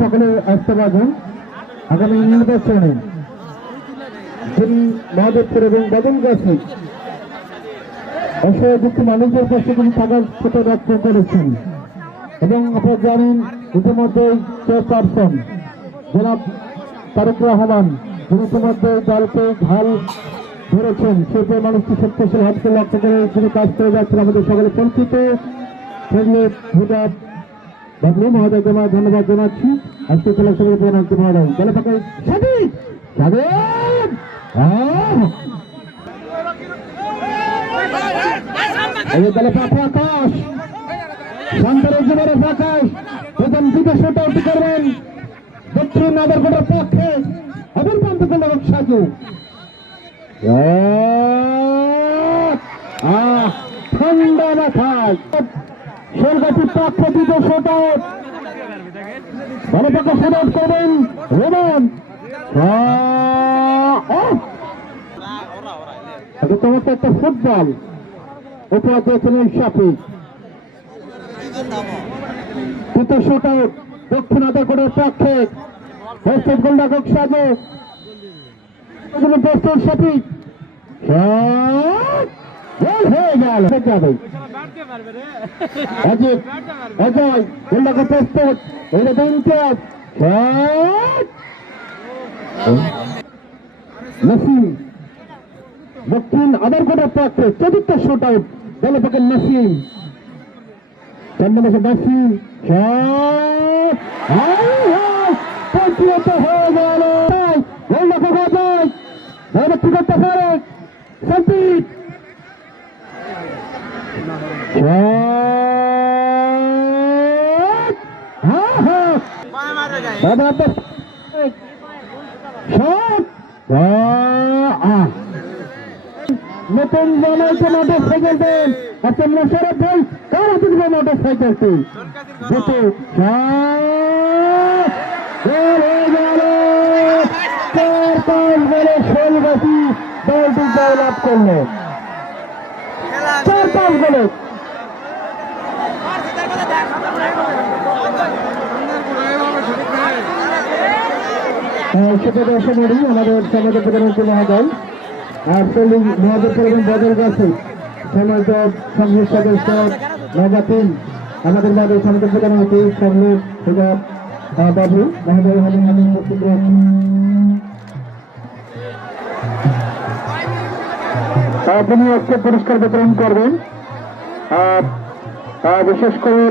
সকলে আসতে পারবেন আগামী নির্বাচনে যিনি মহাদেবপুর এবং বদলগাছি অসহায় দুঃখী মানুষের পাশে তিনি থাকার সেটা রক্ত করেছেন এবং আপনারা জানেন ইতিমধ্যে চেয়ারপারসন জনাব তারেক রহমান যিনি ইতিমধ্যে দলকে ঢাল ধরেছেন সেই মানুষটি শক্তিশালী হাতকে লক্ষ্য করে তিনি কাজ করে যাচ্ছেন আমাদের সকলে পরিচিত বাবলু মহোদয়কে আমরা ধন্যবাদ জানাচ্ছি আজকে খেলা সবাই প্রণামকে মহোদয় দলে পাকে স্বাধীন স্বাধীন দলে পাখি আকাশ সন্তানের জীবনের আকাশ প্রথম বিদেশটা উঠে করবেন দক্ষিণ নাগরকোটার পক্ষে আবির প্রান্ত করল সাজু ঠান্ডা মাথায় শোলগাছির পক্ষ বিদেশটা দলে পাকে সমাজ করবেন রোমান তোমাকে একটা ফুটবল উপহার দিয়েছেন শাফিক তৃতীয় শট আউট দক্ষিণ আদারকোটার পক্ষে গোলরক্ষক সাজু প্রস্তুত শাফিক হয়ে গেল যাবে অজয় গোলরক্ষক প্রস্তুত নসিম দক্ষিণ আদারকোটার পক্ষে চতুর্থ শট আউট দলের পক্ষে নসিম চন্দ্রবাসে নসিম হয়ে গেল গোলরক্ষক অজয় কি করতে পারে সন্দীপ নতুন বানাইছে মোটরসাইকেল দেন আচ্ছা মোশারফ ভাই কার হাতে দিবে মোটরসাইকেলটি দুটো হয়ে গেল 4-5 বলে শোলগাছি দলটি জয়লাভ করলো 4-5 বলে সেটা দর্শনেরই আমাদের সমাজের প্রধানমন্ত্রী মহোদয় আর মহাদেবপুর এবং বদলগাছি সমাজ সংঘের সদস্য নবাতিন আমাদের মাঝে সমাজের প্রধানমন্ত্রী সংঘের বাবু মহোদয় উপস্থিত রয়েছেন তিনি আজকে পুরস্কার বিতরণ করবেন বিশেষ করে